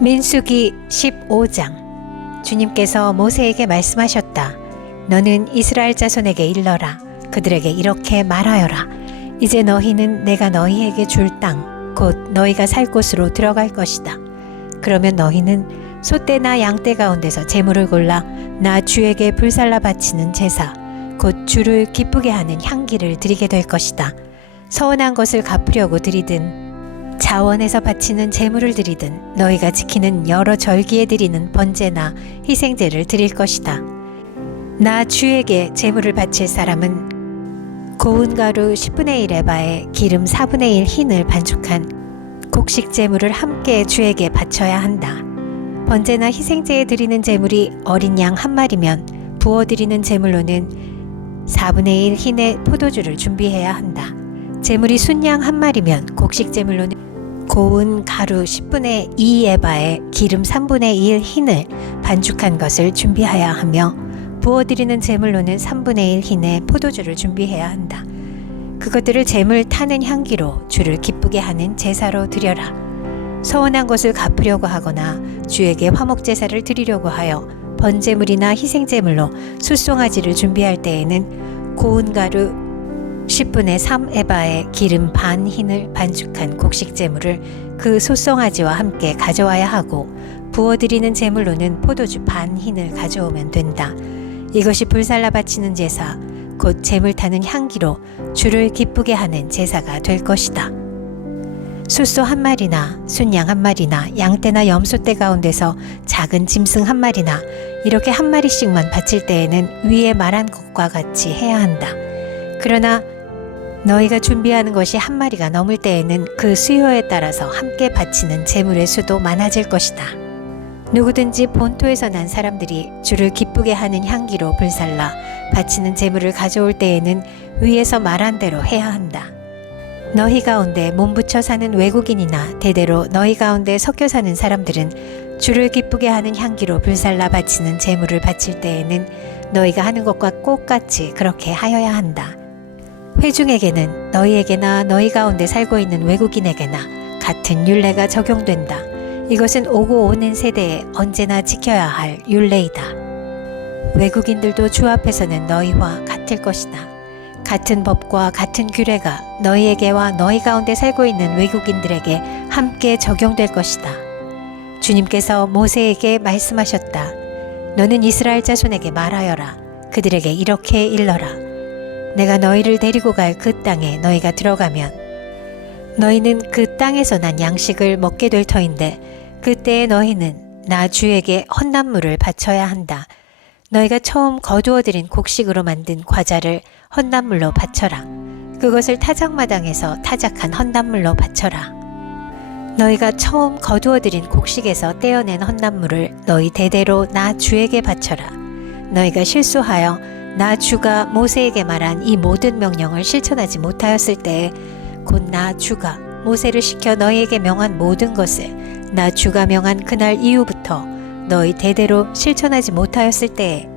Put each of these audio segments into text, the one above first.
민수기 15장. 주님께서 모세에게 말씀하셨다. 너는 이스라엘 자손에게 일러라. 그들에게 이렇게 말하여라. 이제 너희는 내가 너희에게 줄 땅, 곧 너희가 살 곳으로 들어갈 것이다. 그러면 너희는 소떼나 양떼 가운데서 제물을 골라 나 주에게 불살라 바치는 제사, 곧 주를 기쁘게 하는 향기를 드리게 될 것이다. 서원한 것을 갚으려고 드리든 자원에서 바치는 제물을 드리든 너희가 지키는 여러 절기에 드리는 번제나 희생제를 드릴 것이다. 나 주에게 제물을 바칠 사람은 고운 가루 10분의 1 에바에 기름 4분의 1 흰을 반죽한 곡식 제물을 함께 주에게 바쳐야 한다. 번제나 희생제에 드리는 제물이 어린 양 한 마리면 부어 드리는 제물로는 4분의 1 흰의 포도주를 준비해야 한다. 제물이 순양 한 마리면 곡식 제물로는 고운 가루 10분의 2 에바에 기름 3분의 1 흰을 반죽한 것을 준비해야 하며 부어드리는 제물로는 3분의 1 흰의 포도주를 준비해야 한다. 그것들을 제물 타는 향기로 주를 기쁘게 하는 제사로 드려라. 서원한 것을 갚으려고 하거나 주에게 화목제사를 드리려고 하여 번제물이나 희생제물로 숫송아지를 준비할 때에는 고운 가루 10분의 3 에바에 기름 반 흰을 반죽한 곡식 제물을 그 숫송아지와 함께 가져와야 하고 부어드리는 제물로는 포도주 반 흰을 가져오면 된다. 이것이 불살라 바치는 제사, 곧 제물 타는 향기로 주를 기쁘게 하는 제사가 될 것이다. 숫소 한 마리나 순양 한 마리나 양떼나 염소떼 가운데서 작은 짐승 한 마리나 이렇게 한 마리씩만 바칠 때에는 위에 말한 것과 같이 해야 한다. 그러나 너희가 준비하는 것이 한 마리가 넘을 때에는 그 수요에 따라서 함께 바치는 제물의 수도 많아질 것이다. 누구든지 본토에서 난 사람들이 주를 기쁘게 하는 향기로 불살라 바치는 제물을 가져올 때에는 위에서 말한 대로 해야 한다. 너희 가운데 몸붙여 사는 외국인이나 대대로 너희 가운데 섞여 사는 사람들은 주를 기쁘게 하는 향기로 불살라 바치는 제물을 바칠 때에는 너희가 하는 것과 똑같이 그렇게 하여야 한다. 회중에게는 너희에게나 너희 가운데 살고 있는 외국인에게나 같은 율례가 적용된다. 이것은 오고 오는 세대에 언제나 지켜야 할 율례이다. 외국인들도 주 앞에서는 너희와 같을 것이다. 같은 법과 같은 규례가 너희에게와 너희 가운데 살고 있는 외국인들에게 함께 적용될 것이다. 주님께서 모세에게 말씀하셨다. 너는 이스라엘 자손에게 말하여라. 그들에게 이렇게 일러라. 내가 너희를 데리고 갈 그 땅에 너희가 들어가면 너희는 그 땅에서 난 양식을 먹게 될 터인데 그때에 너희는 나 주에게 헌납물을 바쳐야 한다. 너희가 처음 거두어들인 곡식으로 만든 과자를 헌납물로 바쳐라. 그것을 타작마당에서 타작한 헌납물로 바쳐라. 너희가 처음 거두어들인 곡식에서 떼어낸 헌납물을 너희 대대로 나 주에게 바쳐라. 너희가 실수하여 나 주가 모세에게 말한 이 모든 명령을 실천하지 못하였을 때에 곧 나 주가 모세를 시켜 너희에게 명한 모든 것을 나 주가 명한 그날 이후부터 너희 대대로 실천하지 못하였을 때에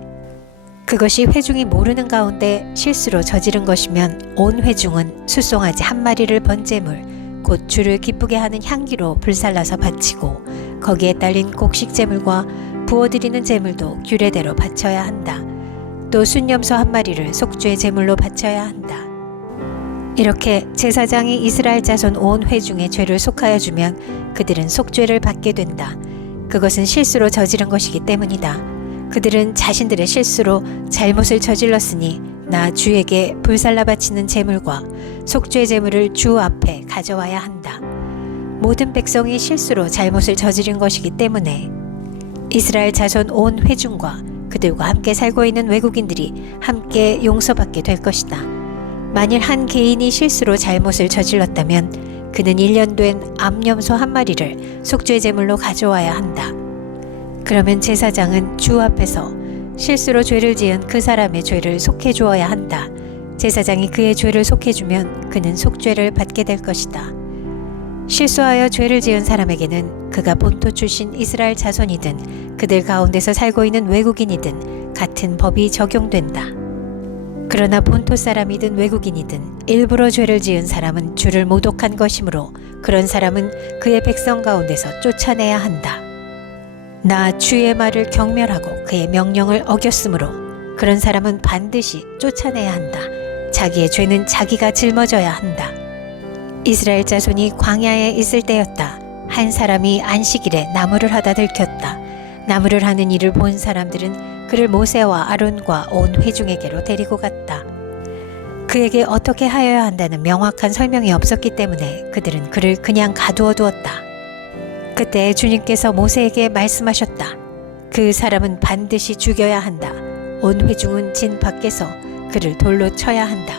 그것이 회중이 모르는 가운데 실수로 저지른 것이면 온 회중은 숫송아지 한 마리를 번제물 곧 주를 기쁘게 하는 향기로 불살라서 바치고 거기에 딸린 곡식 제물과 부어드리는 제물도 규례대로 바쳐야 한다. 또 순염소 한 마리를 속죄의 제물로 바쳐야 한다. 이렇게 제사장이 이스라엘 자손 온 회중의 죄를 속하여 주면 그들은 속죄를 받게 된다. 그것은 실수로 저지른 것이기 때문이다. 그들은 자신들의 실수로 잘못을 저질렀으니 나 주에게 불살라 바치는 제물과 속죄 제물을 주 앞에 가져와야 한다. 모든 백성이 실수로 잘못을 저지른 것이기 때문에 이스라엘 자손 온 회중과 그들과 함께 살고 있는 외국인들이 함께 용서받게 될 것이다. 만일 한 개인이 실수로 잘못을 저질렀다면 그는 1년 된 암염소 한 마리를 속죄 제물로 가져와야 한다. 그러면 제사장은 주 앞에서 실수로 죄를 지은 그 사람의 죄를 속해 주어야 한다. 제사장이 그의 죄를 속해 주면 그는 속죄를 받게 될 것이다. 실수하여 죄를 지은 사람에게는 그가 본토 출신 이스라엘 자손이든 그들 가운데서 살고 있는 외국인이든 같은 법이 적용된다. 그러나 본토 사람이든 외국인이든 일부러 죄를 지은 사람은 주를 모독한 것이므로 그런 사람은 그의 백성 가운데서 쫓아내야 한다. 나 주의 말을 경멸하고 그의 명령을 어겼으므로 그런 사람은 반드시 쫓아내야 한다. 자기의 죄는 자기가 짊어져야 한다. 이스라엘 자손이 광야에 있을 때였다. 한 사람이 안식일에 나무를 하다 들켰다. 나무를 하는 일을 본 사람들은 그를 모세와 아론과 온 회중에게로 데리고 갔다. 그에게 어떻게 하여야 한다는 명확한 설명이 없었기 때문에 그들은 그를 그냥 가두어 두었다. 그때 주님께서 모세에게 말씀하셨다. 그 사람은 반드시 죽여야 한다. 온 회중은 진 밖에서 그를 돌로 쳐야 한다.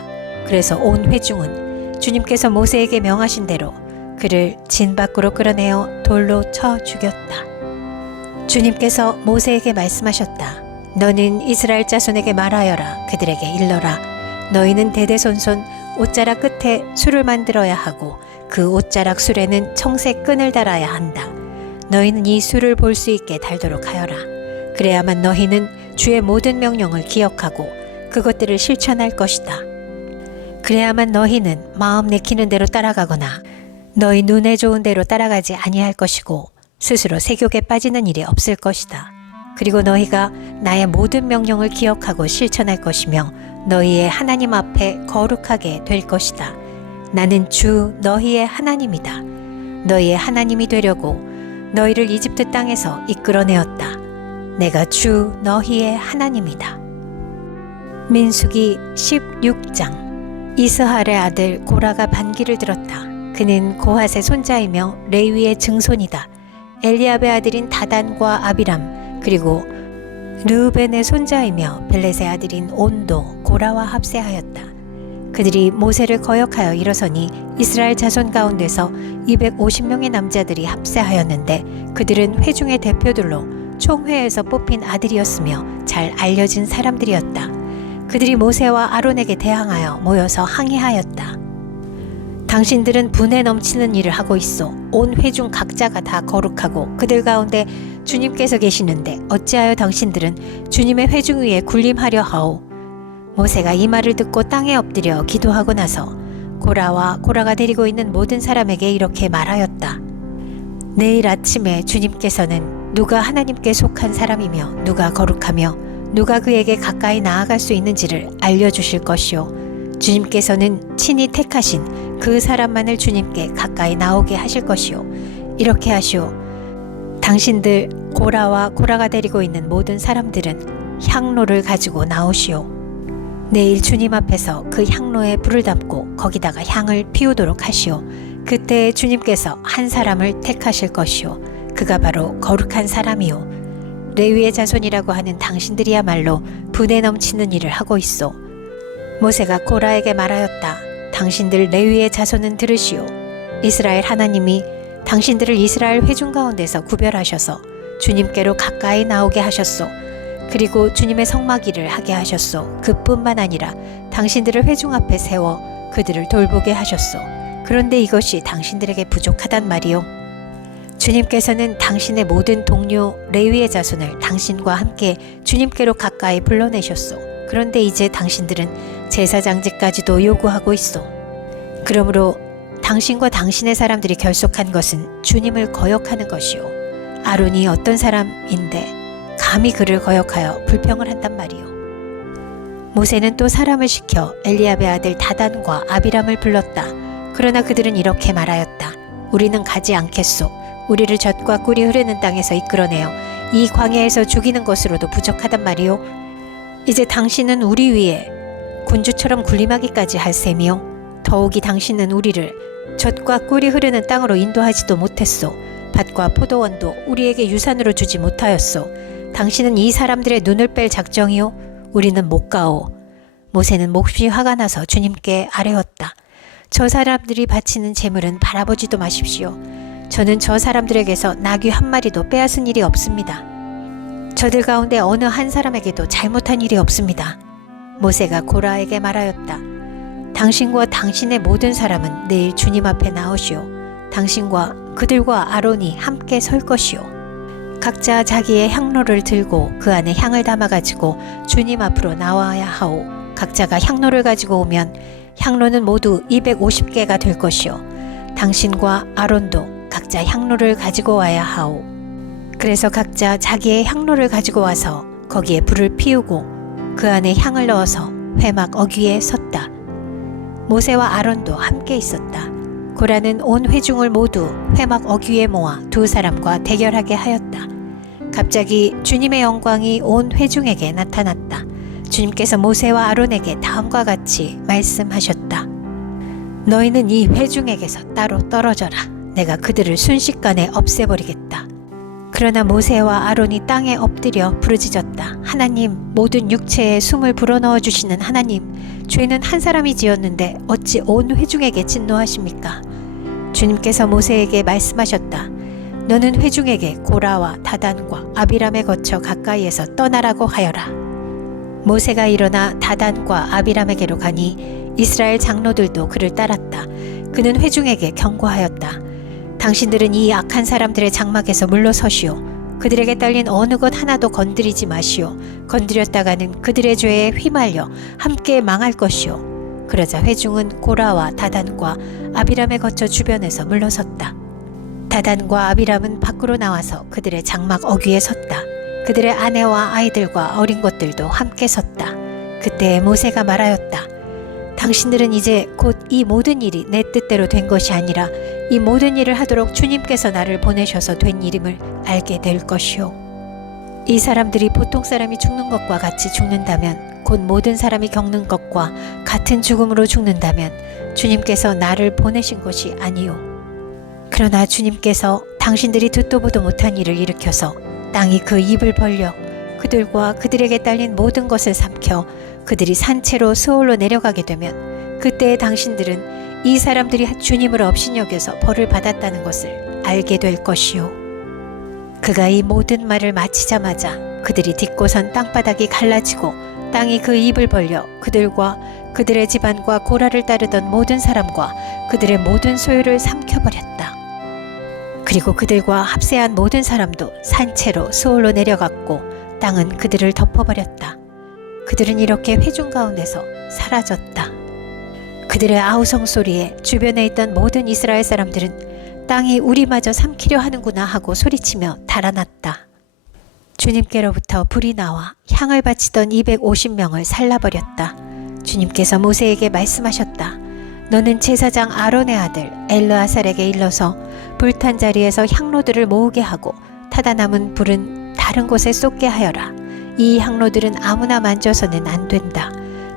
그래서 온 회중은 주님께서 모세에게 명하신 대로 그를 진 밖으로 끌어내어 돌로 쳐 죽였다. 주님께서 모세에게 말씀하셨다. 너는 이스라엘 자손에게 말하여라. 그들에게 일러라. 너희는 대대손손 옷자락 끝에 술을 만들어야 하고 그 옷자락 술에는 청색 끈을 달아야 한다. 너희는 이 술을 볼 수 있게 달도록 하여라. 그래야만 너희는 주의 모든 명령을 기억하고 그것들을 실천할 것이다. 그래야만 너희는 마음 내키는 대로 따라가거나 너희 눈에 좋은 대로 따라가지 아니할 것이고 스스로 세욕에 빠지는 일이 없을 것이다. 그리고 너희가 나의 모든 명령을 기억하고 실천할 것이며 너희의 하나님 앞에 거룩하게 될 것이다. 나는 주 너희의 하나님이다. 너희의 하나님이 되려고 너희를 이집트 땅에서 이끌어내었다. 내가 주 너희의 하나님이다. 민수기 16장. 이스할의 아들 고라가 반기를 들었다. 그는 고핫의 손자이며 레위의 증손이다. 엘리압의 아들인 다단과 아비람 그리고 르우벤의 손자이며 벨렛의 아들인 온도 고라와 합세하였다. 그들이 모세를 거역하여 일어서니 이스라엘 자손 가운데서 250명의 남자들이 합세하였는데 그들은 회중의 대표들로 총회에서 뽑힌 아들이었으며 잘 알려진 사람들이었다. 그들이 모세와 아론에게 대항하여 모여서 항의하였다. 당신들은 분에 넘치는 일을 하고 있어. 온 회중 각자가 다 거룩하고 그들 가운데 주님께서 계시는데 어찌하여 당신들은 주님의 회중 위에 군림하려 하오. 모세가 이 말을 듣고 땅에 엎드려 기도하고 나서 고라와 고라가 데리고 있는 모든 사람에게 이렇게 말하였다. 내일 아침에 주님께서는 누가 하나님께 속한 사람이며 누가 거룩하며 누가 그에게 가까이 나아갈 수 있는지를 알려주실 것이요. 주님께서는 친히 택하신 그 사람만을 주님께 가까이 나오게 하실 것이요. 이렇게 하시오. 당신들 고라와 고라가 데리고 있는 모든 사람들은 향로를 가지고 나오시오. 내일 주님 앞에서 그 향로에 불을 담고 거기다가 향을 피우도록 하시오. 그때 주님께서 한 사람을 택하실 것이오. 그가 바로 거룩한 사람이오. 레위의 자손이라고 하는 당신들이야말로 분에 넘치는 일을 하고 있어. 모세가 고라에게 말하였다. 당신들 레위의 자손은 들으시오. 이스라엘 하나님이 당신들을 이스라엘 회중 가운데서 구별하셔서 주님께로 가까이 나오게 하셨소. 그리고 주님의 성막일을 하게 하셨소. 그뿐만 아니라 당신들을 회중 앞에 세워 그들을 돌보게 하셨소. 그런데 이것이 당신들에게 부족하단 말이오. 주님께서는 당신의 모든 동료 레위의 자손을 당신과 함께 주님께로 가까이 불러내셨소. 그런데 이제 당신들은 제사장직까지도 요구하고 있소. 그러므로 당신과 당신의 사람들이 결속한 것은 주님을 거역하는 것이오. 아론이 어떤 사람인데 감히 그를 거역하여 불평을 한단 말이오. 모세는 또 사람을 시켜 엘리압의 아들 다단과 아비람을 불렀다. 그러나 그들은 이렇게 말하였다. 우리는 가지 않겠소. 우리를 젖과 꿀이 흐르는 땅에서 이끌어내어 이 광야에서 죽이는 것으로도 부족하단 말이오. 이제 당신은 우리 위에 군주처럼 군림하기까지 할 셈이오. 더욱이 당신은 우리를 젖과 꿀이 흐르는 땅으로 인도하지도 못했소. 밭과 포도원도 우리에게 유산으로 주지 못하였소. 당신은 이 사람들의 눈을 뺄 작정이오. 우리는 못 가오. 모세는 몹시 화가 나서 주님께 아뢰었다. 저 사람들이 바치는 제물은 바라보지도 마십시오. 저는 저 사람들에게서 나귀 한 마리도 빼앗은 일이 없습니다. 저들 가운데 어느 한 사람에게도 잘못한 일이 없습니다. 모세가 고라에게 말하였다. 당신과 당신의 모든 사람은 내일 주님 앞에 나오시오. 당신과 그들과 아론이 함께 설 것이오. 각자 자기의 향로를 들고 그 안에 향을 담아가지고 주님 앞으로 나와야 하오. 각자가 향로를 가지고 오면 향로는 모두 250개가 될 것이오. 당신과 아론도 각자 향로를 가지고 와야 하오. 그래서 각자 자기의 향로를 가지고 와서 거기에 불을 피우고 그 안에 향을 넣어서 회막 어귀에 섰다. 모세와 아론도 함께 있었다. 고라는 온 회중을 모두 회막 어귀에 모아 두 사람과 대결하게 하였다. 갑자기 주님의 영광이 온 회중에게 나타났다. 주님께서 모세와 아론에게 다음과 같이 말씀하셨다. 너희는 이 회중에게서 따로 떨어져라. 내가 그들을 순식간에 없애버리겠다. 그러나 모세와 아론이 땅에 엎드려 부르짖었다. 하나님, 모든 육체에 숨을 불어넣어 주시는 하나님, 죄는 한 사람이 지었는데 어찌 온 회중에게 진노하십니까? 주님께서 모세에게 말씀하셨다. 너는 회중에게 고라와 다단과 아비람에 거쳐 가까이에서 떠나라고 하여라. 모세가 일어나 다단과 아비람에게로 가니 이스라엘 장로들도 그를 따랐다. 그는 회중에게 경고하였다. 당신들은 이 악한 사람들의 장막에서 물러서시오. 그들에게 딸린 어느 것 하나도 건드리지 마시오. 건드렸다가는 그들의 죄에 휘말려 함께 망할 것이오. 그러자 회중은 고라와 다단과 아비람에 거쳐 주변에서 물러섰다. 다단과 아비람은 밖으로 나와서 그들의 장막 어귀에 섰다. 그들의 아내와 아이들과 어린 것들도 함께 섰다. 그때 모세가 말하였다. 당신들은 이제 곧 이 모든 일이 내 뜻대로 된 것이 아니라 이 모든 일을 하도록 주님께서 나를 보내셔서 된 일임을 알게 될 것이오. 이 사람들이 보통 사람이 죽는 것과 같이 죽는다면, 곧 모든 사람이 겪는 것과 같은 죽음으로 죽는다면 주님께서 나를 보내신 것이 아니오. 그러나 주님께서 당신들이 듣도 보도 못한 일을 일으켜서 땅이 그 입을 벌려 그들과 그들에게 딸린 모든 것을 삼켜 그들이 산채로 스올로 내려가게 되면 그때 당신들은 이 사람들이 주님을 업신여겨서 벌을 받았다는 것을 알게 될 것이오. 그가 이 모든 말을 마치자마자 그들이 딛고선 땅바닥이 갈라지고 땅이 그 입을 벌려 그들과 그들의 집안과 고라를 따르던 모든 사람과 그들의 모든 소유를 삼켜버렸다. 그리고 그들과 합세한 모든 사람도 산채로 스올로 내려갔고 땅은 그들을 덮어버렸다. 그들은 이렇게 회중 가운데서 사라졌다. 그들의 아우성 소리에 주변에 있던 모든 이스라엘 사람들은 땅이 우리마저 삼키려 하는구나 하고 소리치며 달아났다. 주님께로부터 불이 나와 향을 바치던 250명을 살라버렸다. 주님께서 모세에게 말씀하셨다. 너는 제사장 아론의 아들 엘르아살에게 일러서 불탄 자리에서 향로들을 모으게 하고 타다 남은 불은 다른 곳에 쏟게 하여라. 이 향로들은 아무나 만져서는 안 된다.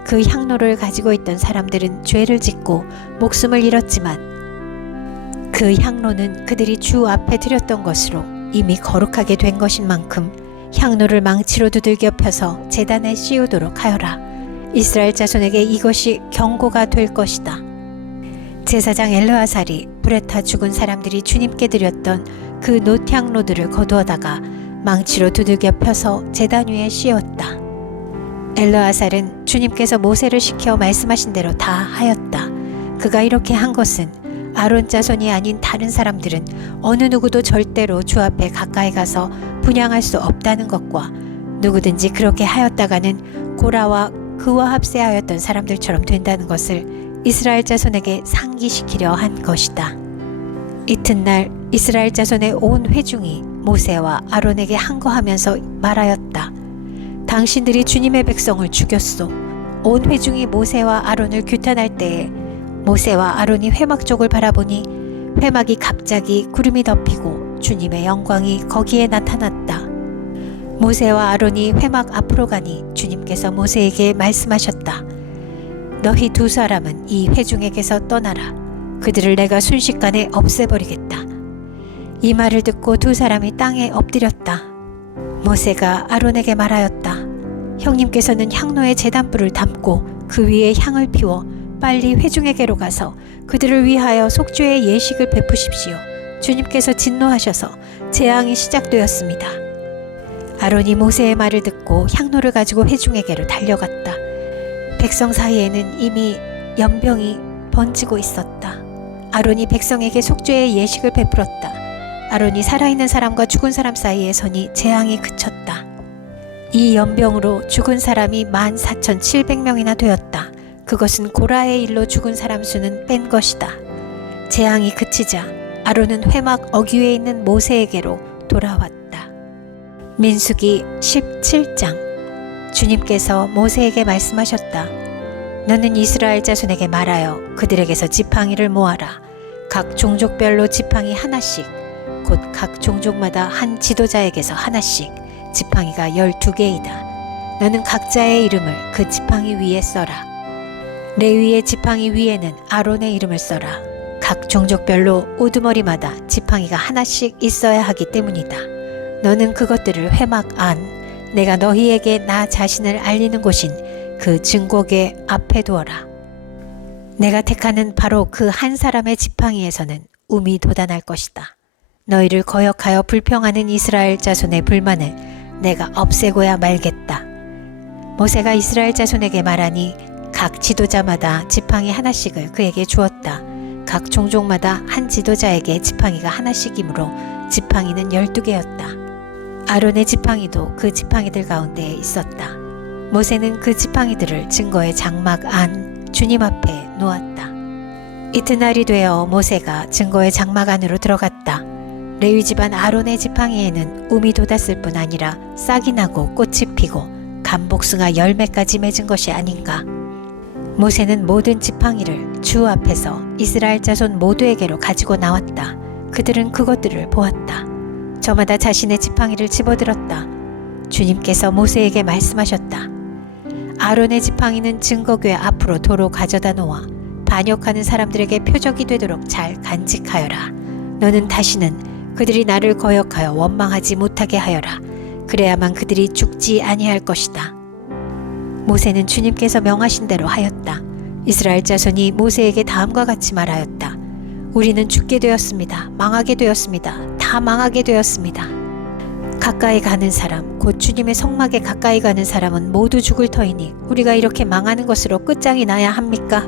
그 향로를 가지고 있던 사람들은 죄를 짓고 목숨을 잃었지만 그 향로는 그들이 주 앞에 드렸던 것으로 이미 거룩하게 된 것인 만큼 향로를 망치로 두들겨 펴서 제단에 씌우도록 하여라. 이스라엘 자손에게 이것이 경고가 될 것이다. 제사장 엘르아살이 불에 타 죽은 사람들이 주님께 드렸던 그 놋향로들을 거두어다가 망치로 두들겨 펴서 제단 위에 씌웠다. 엘르아살은 주님께서 모세를 시켜 말씀하신 대로 다 하였다. 그가 이렇게 한 것은 아론 자손이 아닌 다른 사람들은 어느 누구도 절대로 주 앞에 가까이 가서 분향할 수 없다는 것과 누구든지 그렇게 하였다가는 고라와 그와 합세하였던 사람들처럼 된다는 것을 이스라엘 자손에게 상기시키려 한 것이다. 이튿날 이스라엘 자손의 온 회중이 모세와 아론에게 항거하면서 말하였다. 당신들이 주님의 백성을 죽였소. 온 회중이 모세와 아론을 규탄할 때에 모세와 아론이 회막 쪽을 바라보니 회막이 갑자기 구름이 덮이고 주님의 영광이 거기에 나타났다. 모세와 아론이 회막 앞으로 가니 주님께서 모세에게 말씀하셨다. 너희 두 사람은 이 회중에게서 떠나라. 그들을 내가 순식간에 없애버리겠다. 이 말을 듣고 두 사람이 땅에 엎드렸다. 모세가 아론에게 말하였다. 형님께서는 향로에 제단불을 담고 그 위에 향을 피워 빨리 회중에게로 가서 그들을 위하여 속죄의 예식을 베푸십시오. 주님께서 진노하셔서 재앙이 시작되었습니다. 아론이 모세의 말을 듣고 향로를 가지고 회중에게로 달려갔다. 백성 사이에는 이미 연병이 번지고 있었다. 아론이 백성에게 속죄의 예식을 베풀었다. 아론이 살아있는 사람과 죽은 사람 사이에 서니 재앙이 그쳤다. 이 연병으로 죽은 사람이 14,700명이나 되었다. 그것은 고라의 일로 죽은 사람 수는 뺀 것이다. 재앙이 그치자 아론은 회막 어귀에 있는 모세에게로 돌아왔다. 민수기 17장. 주님께서 모세에게 말씀하셨다. 너는 이스라엘 자손에게 말하여 그들에게서 지팡이를 모아라. 각 종족별로 지팡이 하나씩, 곧 각 종족마다 한 지도자에게서 하나씩, 지팡이가 12개이다. 너는 각자의 이름을 그 지팡이 위에 써라. 레위의 지팡이 위에는 아론의 이름을 써라. 각 종족별로 우두머리마다 지팡이가 하나씩 있어야 하기 때문이다. 너는 그것들을 회막 안, 내가 너희에게 나 자신을 알리는 곳인 그 증거궤 앞에 두어라. 내가 택하는 바로 그 한 사람의 지팡이에서는 움이 돋아날 것이다. 너희를 거역하여 불평하는 이스라엘 자손의 불만을 내가 없애고야 말겠다. 모세가 이스라엘 자손에게 말하니 각 지도자마다 지팡이 하나씩을 그에게 주었다. 각 종족마다 한 지도자에게 지팡이가 하나씩이므로 지팡이는 12개였다. 아론의 지팡이도 그 지팡이들 가운데에 있었다. 모세는 그 지팡이들을 증거의 장막 안 주님 앞에 놓았다. 이튿날이 되어 모세가 증거의 장막 안으로 들어갔다. 레위 집안 아론의 지팡이에는 움이 돋았을 뿐 아니라 싹이 나고 꽃이 피고 감복숭아 열매까지 맺은 것이 아닌가. 모세는 모든 지팡이를 주 앞에서 이스라엘 자손 모두에게로 가지고 나왔다. 그들은 그것들을 보았다. 저마다 자신의 지팡이를 집어들었다. 주님께서 모세에게 말씀하셨다. 아론의 지팡이는 증거궤 앞으로 도로 가져다 놓아 반역하는 사람들에게 표적이 되도록 잘 간직하여라. 너는 다시는 그들이 나를 거역하여 원망하지 못하게 하여라. 그래야만 그들이 죽지 아니할 것이다. 모세는 주님께서 명하신 대로 하였다. 이스라엘 자손이 모세에게 다음과 같이 말하였다. 우리는 죽게 되었습니다. 망하게 되었습니다. 다 망하게 되었습니다. 가까이 가는 사람, 곧 주님의 성막에 가까이 가는 사람은 모두 죽을 터이니 우리가 이렇게 망하는 것으로 끝장이 나야 합니까?